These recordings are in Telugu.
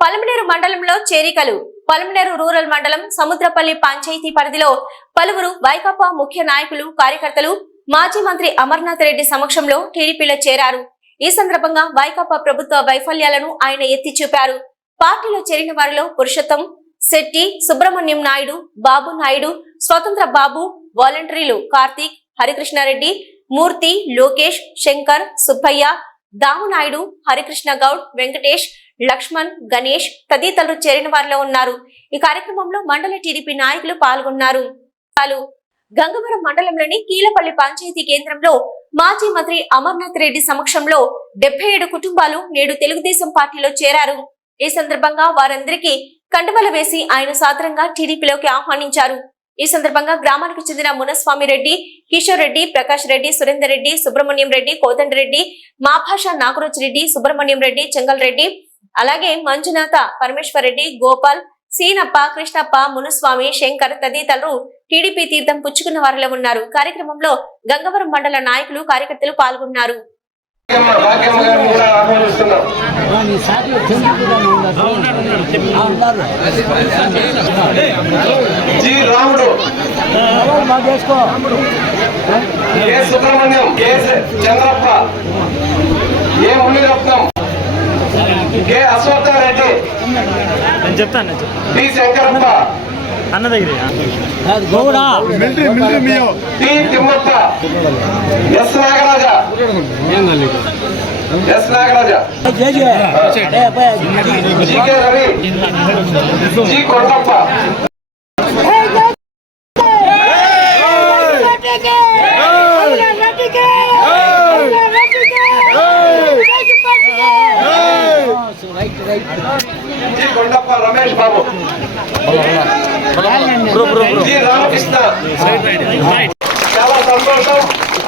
పలమనేరు మండలంలో చేరికలు. పలమనేరు రూరల్ మండలం సముద్రపల్లి పంచాయతీ పరిధిలో పలువురు వైకాపా ముఖ్య నాయకులు కార్యకర్తలు మాజీ మంత్రి అమర్నాథ్ రెడ్డి సమక్షంలో టీడీపీలో చేరారు. ఈ సందర్భంగా వైకాపా ప్రభుత్వ వైఫల్యాలను ఆయన ఎత్తి చూపారు. పార్టీలో చేరిన వారిలో పురుషోత్తం శెట్టి సుబ్రహ్మణ్యం నాయుడు బాబు నాయుడు స్వతంత్ర బాబు వాలంటీర్లు కార్తీక్ హరికృష్ణారెడ్డి మూర్తి లోకేష్ శంకర్ సుబ్బయ్య దామునాయుడు హరికృష్ణ గౌడ్ వెంకటేష్ లక్ష్మణ్ గణేష్ తదితరులు చేరిన వారిలో ఉన్నారు. ఈ కార్యక్రమంలో మండల టీడీపీ నాయకులు పాల్గొన్నారు. పాలు గంగవరం మండలంలోని కీలపల్లి పంచాయతీ కేంద్రంలో మాజీ మంత్రి అమర్నాథ్ రెడ్డి సమక్షంలో డెబ్బై ఏడు కుటుంబాలు నేడు తెలుగుదేశం పార్టీలో చేరారు. ఈ సందర్భంగా వారందరికీ కండువల వేసి ఆయన సాదరంగా టీడీపీలోకి ఆహ్వానించారు. ఈ సందర్భంగా గ్రామానికి చెందిన మునస్వామి రెడ్డి కిషోర్ రెడ్డి ప్రకాష్ రెడ్డి సురేందర్ రెడ్డి సుబ్రహ్మణ్యం రెడ్డి కోదండరెడ్డి మాభాష నాగరాజ్ రెడ్డి సుబ్రహ్మణ్యం రెడ్డి చెంగల్ రెడ్డి అలాగే మంజునాథ పరమేశ్వర్ రెడ్డి గోపాల్ సీనప్ప కృష్ణప్ప మునుస్వామి శంకర్ తదితరులు టీడీపీ తీర్థం పుచ్చుకున్న వారిలో ఉన్నారు. కార్యక్రమంలో గంగవరం మండల నాయకులు కార్యకర్తలు పాల్గొన్నారు. భాగ్యమ్మ భాగ్యమ్మ గారిని కూడా ఆహ్వానిస్తున్నాం. G Ramudu. A Subrahmanyam A Chandrappa A Munirathnam K Ashwatthareddy నేను చెప్తాను నేను చెప్తాను. డి శంకరప్ప అన్న దగ్గర T Thimmappa S Nagaraja S Nagaraja G K Ravi G Kondappa G Kondappa Ramesh Babu. G Ramakrishna. చాలా సంతోషం.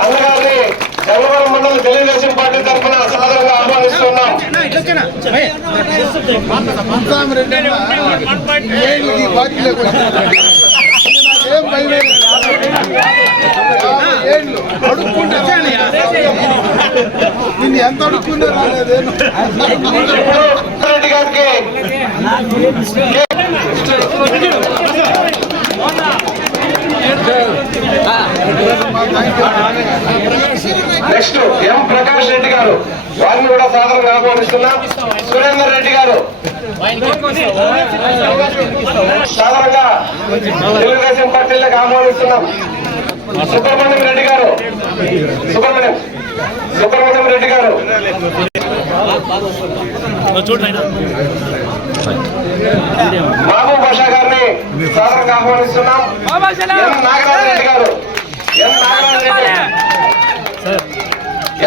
అన్నగారిని గంగవరం మండలం తెలుగుదేశం పార్టీ తరఫున సాదరంగా ఆహ్వానిస్తున్నాం. నిన్ను ఎంత అడుక్కున్నా రాలేదేను నెక్స్ట్ ఎం ప్రకాష్ రెడ్డి గారు. వారిని కూడా సాధారణంగా ఆహ్వానిస్తున్నాం. సురేందర్ రెడ్డి గారు. సాధారణంగా తెలుగుదేశం పార్టీలకు ఆహ్వానిస్తున్నాం. సుబ్రహ్మణ్యం రెడ్డి గారు. సుబ్రహ్మణ్యం. సుబ్రహ్మణ్యం రెడ్డి గారు. మహబూబ్ బాషా గారిని సాధారణంగా ఆహ్వానిస్తున్నాం. ఎం నాగరాజ రెడ్డి గారు. ఎం నాగరాజ రెడ్డి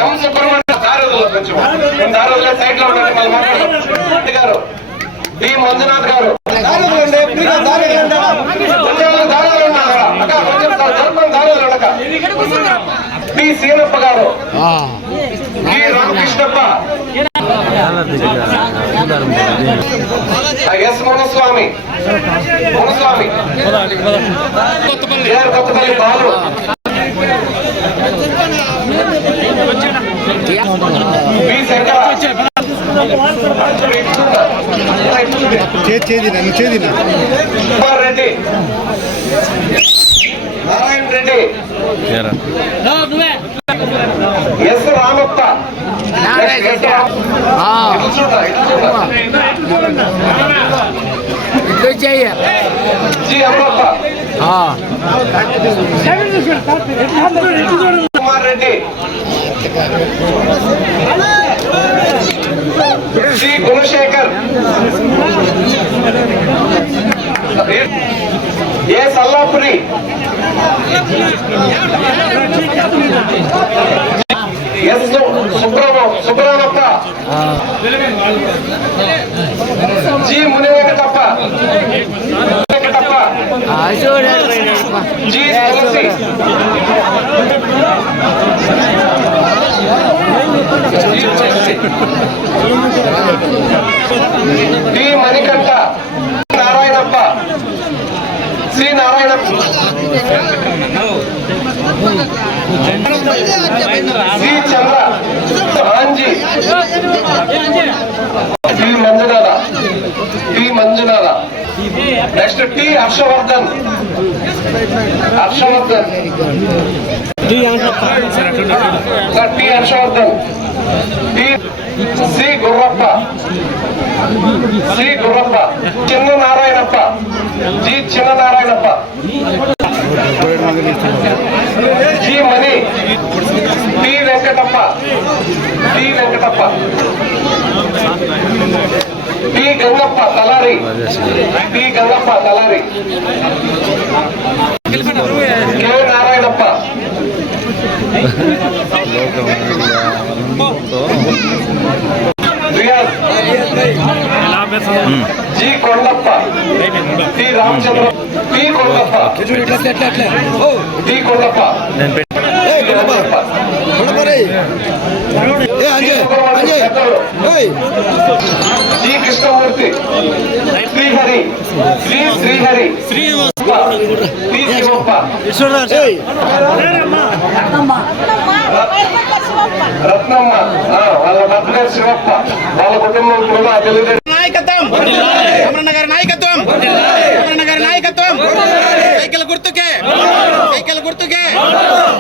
ఎం సుబ్రహ్మణ్యం దారులు కొంచెం. మేము సైడ్లో ఉండండి మళ్ళీ మాట్లాడదాం. రెడ్డి గారు. డి మంజునాథ్ గారు కొంచెం దారులు ఉన్నారా? అక్క, కొంచెం జరుపుకొని దారులు ఉండక. D Seenappa garu D Ramakrishnappa S Munaswamy Munaswamy Kothapalli Balu చేది నన్ను చేది Reddy Narayana Reddy S Ramappa. G Ammappa Kumar Reddy Shri Gunasekhar A Sallapuri. S Subrahma Subrahmappa G Muni Venkatappa Venkatappa G Tulasi next T Harshavardhan Harshavardhan sir T Harshavardhan T C Gurrappa C Gurrappa Chinna Narayanappa Gangappa Talari. P. Gangappa Talari. K. Narayanappa. Riyaz G. Kondappa. T Ramachandra. P. Kondappa. T Kondappa. నేను పెట్టి టి కృష్ణమూర్తి శ్రీహరి. శ్రీ శ్రీహరి. శ్రీ శివప్ప రత్నమ్మ. ఆ, వాళ్ళ గారు శివప్ప. వాళ్ళ కుటుంబం కూడా తెలుగుదేశం నాయకత్వం. అమరన్న గారి నాయకత్వం. అమరన్న గారి నాయకత్వం. సైకిల్ గుర్తుకే. సైకిల్ గుర్తుకే.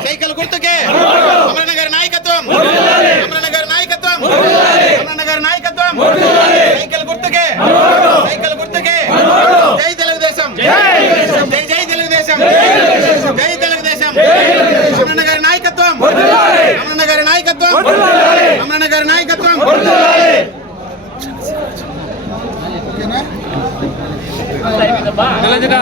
సైకిల్ గుర్తుకే. যেটা